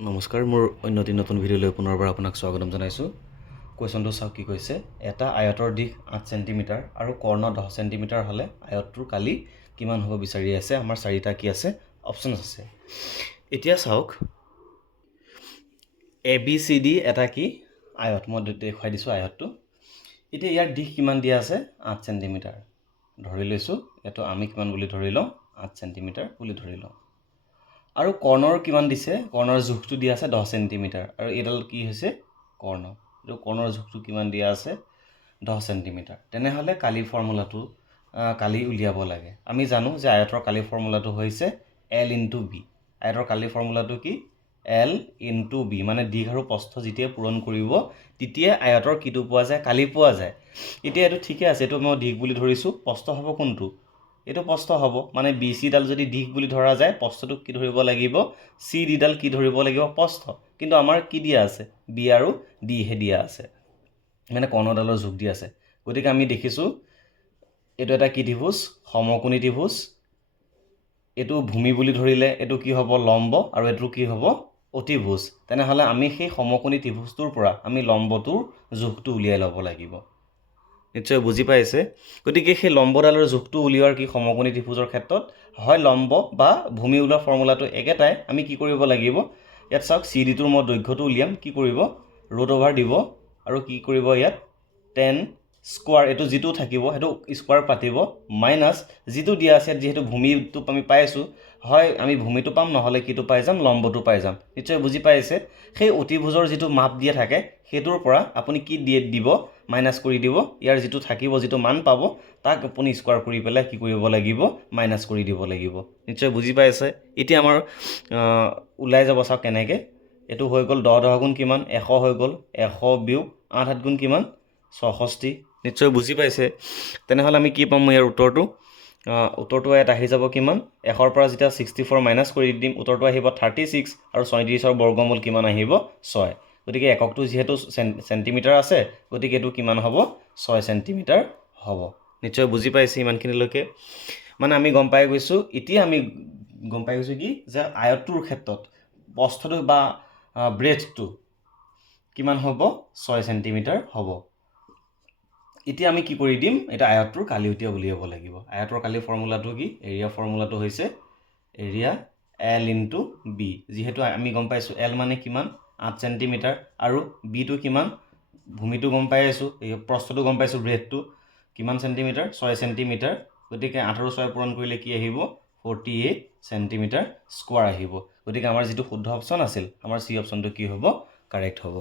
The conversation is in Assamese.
নমস্কাৰ, মোৰ অন্য এটি নতুন ভিডিঅ'লৈ পুনৰবাৰ আপোনাক স্বাগতম জনাইছোঁ। কুৱেশ্যনটো চাওক কি কৈছে। এটা আয়তৰ দিশ 8 চেণ্টিমিটাৰ আৰু কৰ্ণ 10 চেণ্টিমিটাৰ হ'লে আয়তটোৰ কালি কিমান হ'ব বিচাৰি আছে। আমাৰ চাৰিটা কি আছে অপশ্যন আছে। এতিয়া চাওক ABCD এটা কি আয়ত, মই দেখুৱাই দিছোঁ আয়তটো। এতিয়া ইয়াৰ দিশ কিমান দিয়া আছে 8 চেণ্টিমিটাৰ ধৰি লৈছোঁ। এইটো আমি কিমান বুলি ধৰি লওঁ 8 চেণ্টিমিটাৰ বুলি ধৰি লওঁ। আৰু কৰ্ণৰ কিমান দিছে, কৰ্ণৰ জোখটো দিয়া আছে 10 চেণ্টিমিটাৰ আৰু এইডাল কি হৈছে কৰ্ণ। এইটো কৰ্ণৰ জোখটো কিমান দিয়া আছে 10 চেণ্টিমিটাৰ। তেনেহ'লে কালি ফৰ্মুলাটো কালি উলিয়াব লাগে। আমি জানো যে আয়তৰ কালি ফৰ্মুলাটো হৈছে L × B। আয়তৰ কালি ফৰ্মুলাটো কি L × B, মানে দিশ আৰু প্ৰস্থ যেতিয়া পূৰণ কৰিব তেতিয়াই আয়তৰ কিটো পোৱা যায় কালি পোৱা যায়। এতিয়া এইটো ঠিকে আছে, এইটো মই দিশ বুলি ধৰিছোঁ। প্ৰস্থ হ'ব কোনটো, এইটো প্ৰস্থ হ'ব, মানে BCডাল যদি দিশ বুলি ধৰা যায় প্ৰস্থটোক কি ধৰিব লাগিব CDডাল কি ধৰিব লাগিব প্ৰস্থ। কিন্তু আমাৰ কি দিয়া আছে B আৰু D হে দিয়া আছে, মানে কৰ্ণডালৰ জোখ দিয়া আছে। গতিকে আমি দেখিছোঁ এইটো এটা কি ত্ৰিভুজ, সমকোণী ত্ৰিভুজ। এইটো ভূমি বুলি ধৰিলে এইটো কি হ'ব লম্ব আৰু এইটো কি হ'ব অতিভুজ। তেনেহ'লে আমি সেই সমকোণী ত্ৰিভুজটোৰ পৰা আমি লম্বটোৰ জোখটো উলিয়াই ল'ব লাগিব। নিশ্চয় বুজি পাইছে। গতিকে সেই লম্বডালৰ জোখটো উলিওৱাৰ কি সমকোণী ত্ৰিভুজৰ ক্ষেত্ৰত হয় লম্ব বা ভূমি ওলোৱা ফৰ্মুলাটো একেটাই। আমি কি কৰিব লাগিব, ইয়াত চাওক CDটোৰ মই দৈৰ্ঘ্যটো উলিয়াম, কি কৰিব √/, দিব আৰু কি কৰিব ইয়াত tan স্কোৱাৰ, এইটো যিটো থাকিব সেইটো স্কোৱাৰ পাতিব, মাইনাছ যিটো দিয়া আছে যিহেতু ভূমিটো আমি পাই আছোঁ, হয় আমি ভূমিটো পাম নহ'লে কিটো পাই যাম লম্বটো পাই যাম। নিশ্চয় বুজি পাইছে। সেই অতিভুজৰ যিটো মাপ দিয়া থাকে সেইটোৰ পৰা আপুনি কি দিব মাইনাছ কৰি দিব, ইয়াৰ যিটো থাকিব যিটো মান পাব তাক আপুনি স্কোৱাৰ কৰি পেলাই কি কৰিব লাগিব মাইনাছ কৰি দিব লাগিব। নিশ্চয় বুজি পাইছে। এতিয়া আমাৰ ওলাই যাব চাওক কেনেকৈ। এইটো হৈ গ'ল 10 10 গুণ কিমান 100 হৈ গ'ল, 100 বিয়োগ 8 7 গুণ কিমান 66। নিশ্চয় বুজি পাইছে। তেনেহ'লে আমি কি পাম ইয়াৰ উত্তৰটো ইয়াত আহি যাব কিমান 100ৰ পৰা যেতিয়া 64 মাইনাছ কৰি দিম উত্তৰটো আহিব 36 আৰু 37ৰ বৰ্গমূল কিমান আহিব 6। গতিকে এককটো যিহেতু চেণ্টিমিটাৰ আছে গতিকে এইটো কিমান হ'ব 6 চেণ্টিমিটাৰ হ'ব। নিশ্চয় বুজি পাইছে ইমানখিনিলৈকে। মানে আমি গম পাই গৈছোঁ, এতিয়া আমি গম পাই গৈছোঁ কি যে আয়তটোৰ ক্ষেত্ৰত প্ৰস্থটো বা ব্ৰেডথটো কিমান হ'ব 6 চেণ্টিমিটাৰ হ'ব। এতিয়া আমি কি কৰি দিম, এতিয়া আয়তটোৰ কালি এতিয়া উলিয়াব লাগিব। আয়তৰ কালি ফৰ্মুলাটো কি, এৰিয়া ফৰ্মুলাটো হৈছে এৰিয়া L × B। যিহেতু আমি গম পাইছোঁ L মানে কিমান 8 চেণ্টিমিটাৰ আৰু Bটো কিমান ভূমিটো গম পাই আছোঁ, এই প্ৰস্থটো গম পাইছোঁ, ব্ৰেডটো কিমান চেণ্টিমিটাৰ 6 চেণ্টিমিটাৰ। গতিকে 8 আৰু 6 পূৰণ কৰিলে কি আহিব 48 চেণ্টিমিটাৰ স্কোৱাৰ আহিব। গতিকে আমাৰ যিটো শুদ্ধ অপশ্যন আছিল আমাৰ C অপশ্যনটো কি হ'ব কাৰেক্ট হ'ব।